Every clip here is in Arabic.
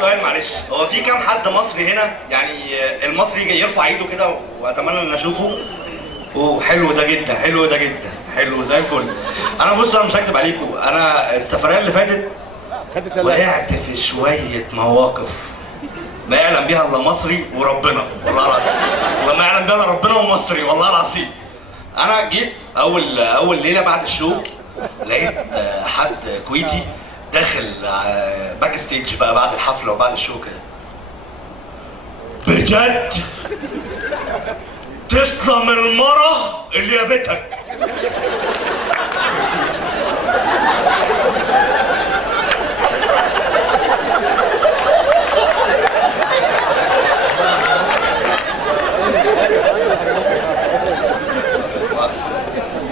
سؤال معلش، هو في كام حد مصري هنا؟ يعني المصري يرفع ايده كده واتمنى ان اشوفه. اوه حلو ده جدا، حلو ده جدا، حلو زي الفل. انا بص انا مش هكدب عليكم، انا السفريه اللي فاتت وقعت في شويه مواقف ما يعلم بيها الا مصري وربنا، والله العظيم. والله ما يعلم بيها الا ربنا ومصري، والله العظيم. انا جيت اول ليله بعد الشو، لقيت حد كويتي داخل باك ستيج بقى بعد الحفله وبعد الشو كده. بجد تسلم المرة اللي جابتك.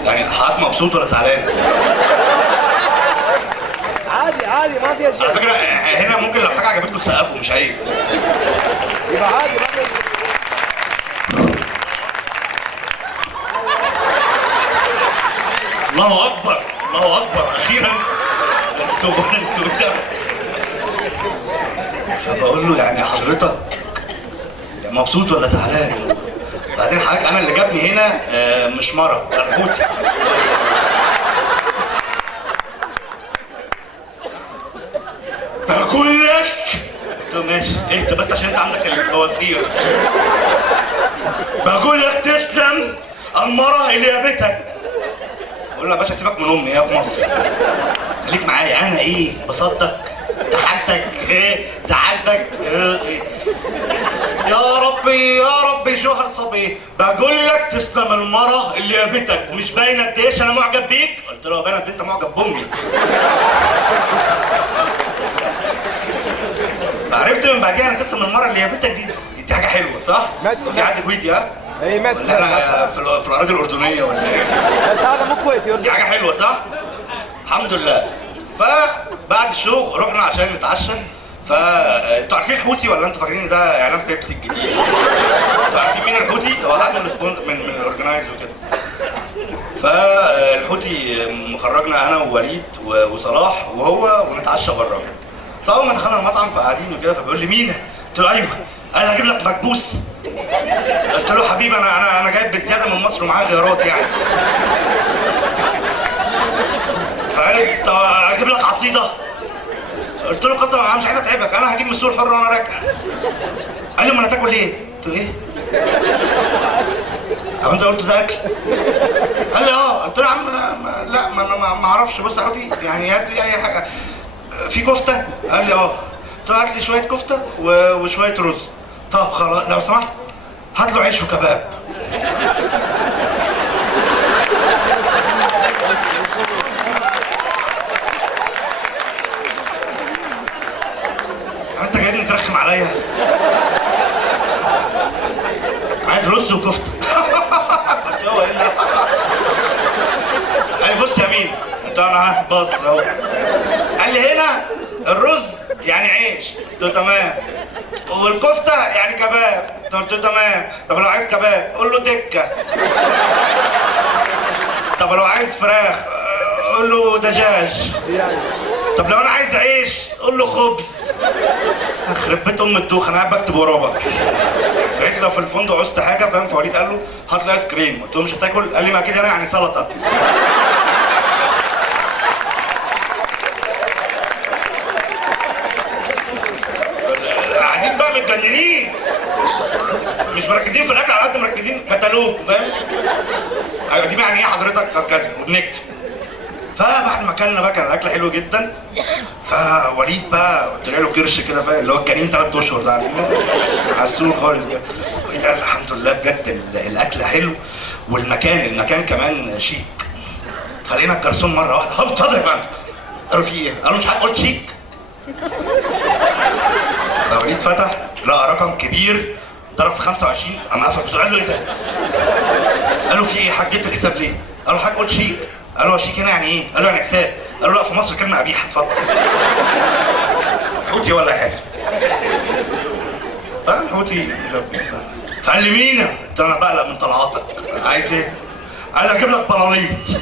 يعني حضرتك مبسوط ولا زعلان؟ عادي ما فيها شيء. على فكرة هنا ممكن لو حاجة عجبتكم تسقفوا، مش عيب. يبقى عادي ما فيها شيء. الله أكبر، الله أكبر، أخيرا انتوا ده. فبقول له يعني حضرتك مبسوط ولا زعلان؟ بعدين حضرتك أنا اللي جابني هنا مش مرة، ده الحوتي. بقول لك قلت له ماشي اهدى بس عشان انت عندك البواسير. بقول لك تسلم المرة اللي جابتك. بقول له يا باشا سيبك من امي، هي في مصر. خليك معايا، انا ايه بسطتك؟ ضحكتك؟ ايه زعلتك؟ ايه؟ يا ربي يا ربي شو هالصبي. بقول لك تسلم المرة اللي جابتك، مش باينه قديش انا معجب بيك؟ قلت له باينه انت معجب بامي. عرفت من بعديها انا تسلم المرة اللي جابتك دي حاجه حلوه صح؟ في حد كويتي ها؟ اي مات ولا انا في الاراضي الاردنيه ولا ايه؟ بس هذا مو كويتي دي حاجه حلوه صح؟ الحمد لله. فبعد الشغل رحنا عشان نتعشى. انتوا عارفين الحوتي ولا انتوا فاكرين ده اعلان بيبسي الجديد؟ انتوا عارفين مين الحوتي؟ هو حد من الاورجنايز وكده. فالحوتي مخرجنا انا ووليد وصلاح وهو ونتعشى بره كده. فاول ما دخلنا المطعم فقاعدين وكده فبيقول لي مين؟ قلت له ايوه. قال هجيب لك مكبوس. قلت له حبيبي انا جايب بزياده من مصر ومعايا غيارات يعني. فقال لي طب اجيب لك عصيده. قلت له قسما انا مش عايز اتعبك، انا هجيب من السوق الحر وانا راجع. قال لي امال هتاكل ايه؟ قلت له ايه؟ هو انت قلت ده اكل؟ قال لي اه. قلت له يا عم لا ما اعرفش. بص يا حوتي يعني هات لي اي حاجه. في كفته؟ قال لي اه. قلت له هات لي شويه كفته وشويه رز. طب خلاص لو سمحت هات له عيش وكباب. انت جايبني ترخم عليا؟ عايز رز وكفته. قلت له ايه؟ قال لي بص يا مين؟ قلت له انا باظ اهو. قال لي هنا الرز يعني عيش. قلت له تمام. والكفته يعني كباب. قلت له تمام. طب لو عايز كباب قول له تكه. طب لو عايز فراخ قول له دجاج. طب لو انا عايز عيش قول له خبز. اخرب بيت ام الدوخ انا قاعد بكتب وراه بقى. بقيت لو في الفندق عوزت حاجه فاهم. فوليد قال له هات لي ايس كريم. قلت له مش هتاكل؟ قال لي ما كده انا يعني سلطه. قاعدين بقى متجننين مش مركزين في الاكل على قد مركزين كتالوج فاهم. ايوه دي يعني ايه حضرتك كذا وبنكتب. فبعد ما اكلنا بقى كان الاكل حلو جدا. فوليد بقى قلت له كرش كده فاهم اللي هو الجنين 3 اشهر ده عارفين عسول خالص كده. وليد قال الحمد لله بجد الاكل حلو والمكان كمان شيك. فلقينا الجرسون مره واحده هو اتفضل يا فندم. قالوا في ايه؟ قالوا مش حاجه قلت شيك. فوليد فتح لقى رقم كبير ضرب في 25 قام قفل بسرعه. قال له ايه ده؟ قال له في ايه يا حاج جبت الحساب ليه؟ قال له حاج قلت شيك. قال له شيك هنا يعني ايه؟ قال له يعني حساب. قال له لا في مصر كلمه قبيحه اتفضل. حوتي ولا حاسب؟ حوتي. فقال لي مين؟ قلت له انا بقلق من طلعاتك. عايز ايه؟ قال لي اجيب لك بلاليط.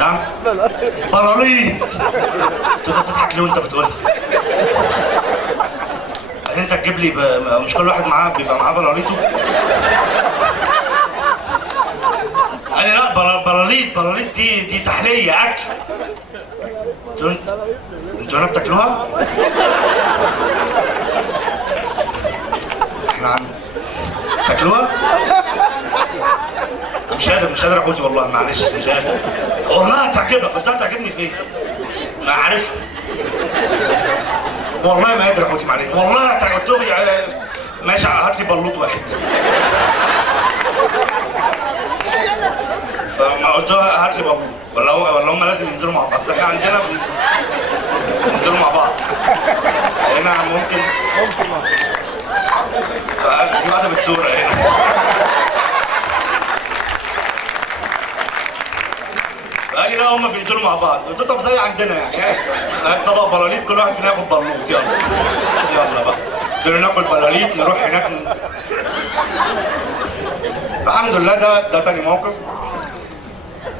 نعم؟ بلاليط. انت بتضحك ليه وانت بتقولها؟ انت تجيب لي مش كل واحد معاه بيبقى معاه بلاليطه؟ قال لي لا بلاليط دي تحليه اكل. انتوا هنا بتاكلوها؟ احنا عم تاكلوها؟ مش قادر احوتي والله، معلش مش قادر. والله هتعجبك، كنت هتعجبني في ايه؟ انا عارفها. والله ما قادر احوتي معلش، والله قلت له ماشي هات لي بلوط واحد. فما قلت له هات لي بلوط، ولا هم لازم ينزلوا مع بعض، بس احنا عندنا بينزلوا مع بعض. هنا ممكن في واحده بتصور هنا. قال لي لا هم بينزلوا مع بعض. قلت له طب زي عندنا يعني، هات طبق بلاليط كل واحد فينا ياخد بلوط. يلا بقى. قلت له ناكل بلاليط نروح هناك. الحمد لله ده تاني موقف.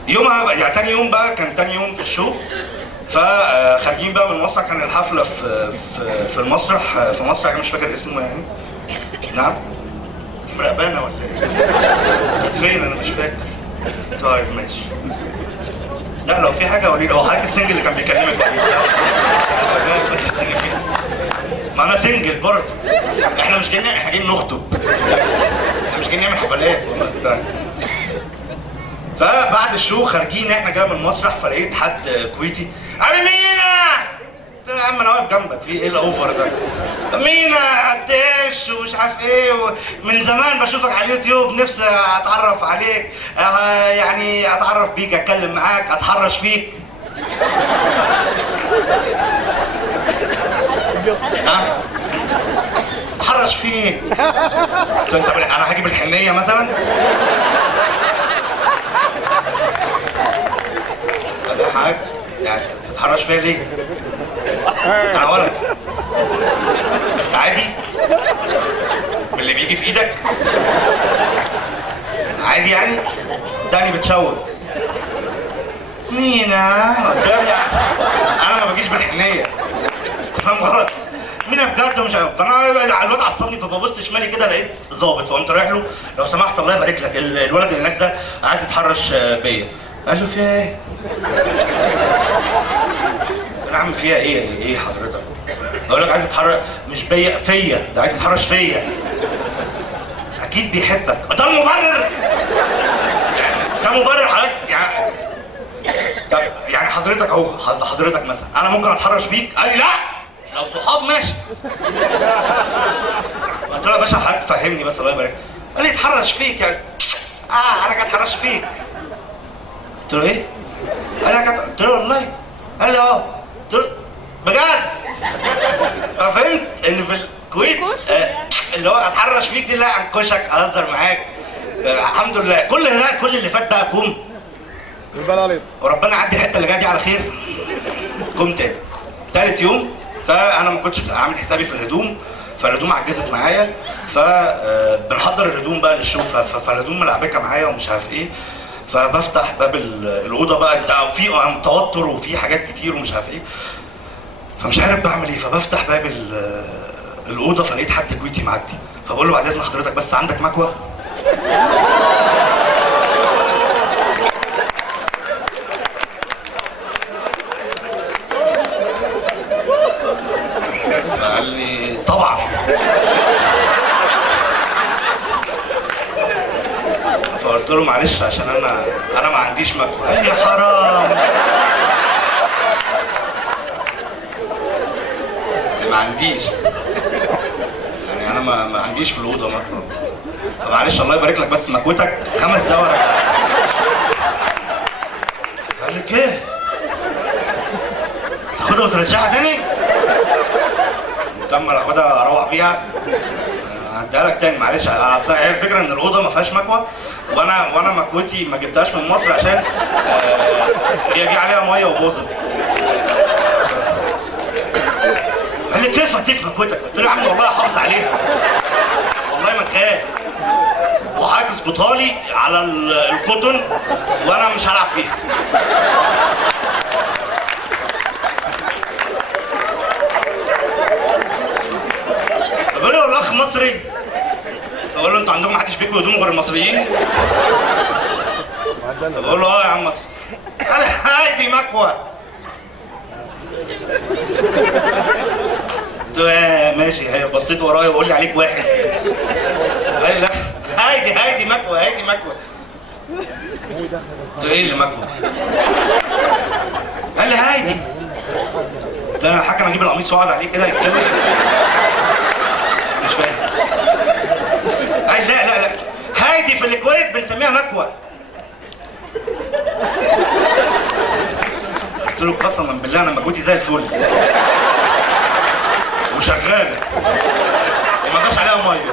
يومها يعني تاني يوم بقى كان تاني يوم في الشو، فخارجين بقى من المسرح. كان الحفله في المسرح في مسرح مش فاكر اسمه يعني. نعم؟ دي مرقبانه ولا ايه؟ كانت فين انا مش فاكر. طيب ماشي. لا لو في حاجه قولي لي. هو حضرتك السنجل اللي كان بيكلمك بس الدنيا فين؟ ما انا سنجل برضه. احنا مش جايين، احنا جايين نخطب. احنا مش جايين نعمل حفلات. فبعد الشو خارجين احنا جاي من المسرح، فلقيت حد كويتي قال لي مينا. قلت له يا عم انا واقف جنبك، في ايه الاوفر ده؟ مينا قديش ومش عارف ايه من زمان بشوفك على اليوتيوب، نفسي اتعرف عليك، يعني اتعرف بيك، اتكلم معاك، اتحرش فيك. ها؟ اتحرش فيك. قلت له انت انا هاجي بالحنيه مثلا؟ ده حاجه يعني تتحرش فيا ليه؟ انا ولد. انت عادي؟ باللي بيجي في ايدك؟ عادي يعني؟ تاني بتشوق. مينا؟ قلت له انا ما بجيش بالحنيه. انت فاهم غلط؟ مينا بجد مش عارف. فانا الواد عصبني، فببص شمالي كده لقيت ظابط، فقمت رايح له لو سمحت الله يبارك لك الولد اللي هناك ده عايز يتحرش بيا. قال له فيها ايه؟ انا اعمل فيها ايه حضرتك؟ بقول لك عايز يتحرش مش بيا، فيا، ده عايز يتحرش فيا. اكيد بيحبك. ده المبرر؟ يعني ده مبرر حضرتك يعني؟ طب يعني حضرتك اهو، حضرتك مثلا انا ممكن اتحرش بيك؟ قال لي لا لو صحاب ماشي. قلت له يا باشا حضرتك فهمني بس الله يبارك. قال لي اتحرش فيك يعني. انا كنت اتحرش فيك. قلت له ايه؟ قال لي قلت له والله. قال لي قلت له بجد؟ ففهمت ان في الكويت اللي هو اتحرش فيك دي لا انكشك اهزر معاك. الحمد لله كل اللي فات بقى كوم البلاليط، وربنا يعدي الحته اللي جايه دي على خير. كوم تالت يوم، فانا ما كنتش عامل حسابي في الهدوم، فالهدوم عجزت معايا، فبنحضر الهدوم بقى للشو، فالهدوم ملعبكه معايا ومش عارف ايه. فبفتح باب الاوضه بقى، انت في توتر وفي حاجات كتير ومش عارف ايه، فمش عارف بعمل ايه. فبفتح باب الاوضه، فلقيت حد كويتي معدي، فبقول له بعد اذن حضرتك بس عندك مكوه؟ فقال لي طبعا. فقلت له معلش عشان انا ما عنديش مكوه. قال لي حرام. ما عنديش يعني، انا ما عنديش في الاوضه مكوه. معلش الله يبارك لك بس مكوتك 5 دقايق ورجعها. قال لك ايه؟ تاخدها وترجعها تاني؟ مكمل اخدها اروح بيها؟ هديها لك تاني معلش. اصل هي الفكره ان الاوضه ما فيهاش مكوه، وانا مكوتي ما جبتهاش من مصر عشان هي جه عليها ميه وبوظت. قال لي كيف اديك مكوتك؟ قلت له يا عم والله احافظ عليها، والله ما تخاف. وهتظبطها لي على القطن وانا مش هلعب فيها. بقول له الاخ مصري، بقول له انتوا عندكم محدش بيكوي هدوم غير المصريين؟ بقول له اه يا عم مصري. قال هايدي مكوى. قلت له ماشي. بصيت ورايا وقول لي عليك واحد. قال لي لا هايدي مكوى، هايدي مكوى. قلت له ايه اللي مكوى؟ قال لي هايدي. قلت له انا حكم اجيب القميص واقعد عليه كده يتكلم؟ مش فاهم. قال لا هايدي في الكويت بنسميها مكوى. قلت له قسما بالله انا مجهودي زي الفل وشغاله وما جاش عليها ميه.